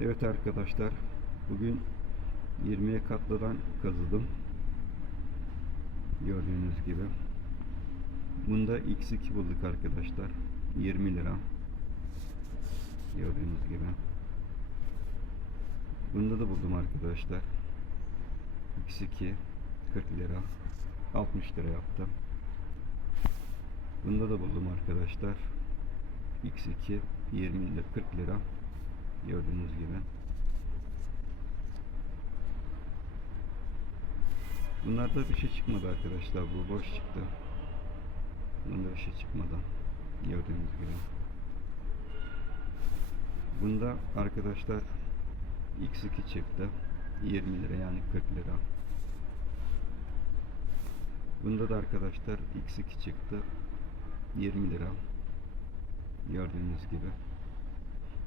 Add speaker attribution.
Speaker 1: Evet arkadaşlar bugün 20'ye katladan kazıdım. Gördüğünüz gibi. Bunda x2 bulduk arkadaşlar. 20 lira. Gördüğünüz gibi. Bunda da buldum arkadaşlar. x2 40 lira. 60 lira yaptı. Bunda da buldum arkadaşlar. x2 20 lira 40 lira. Gördüğünüz gibi. Bunlarda bir şey çıkmadı arkadaşlar. Bu boş çıktı. Bunda bir şey çıkmadı. Gördüğünüz gibi. Bunda arkadaşlar X2 çıktı. 20 lira yani 40 lira. Bunda da arkadaşlar X2 çıktı. 20 lira. Gördüğünüz gibi.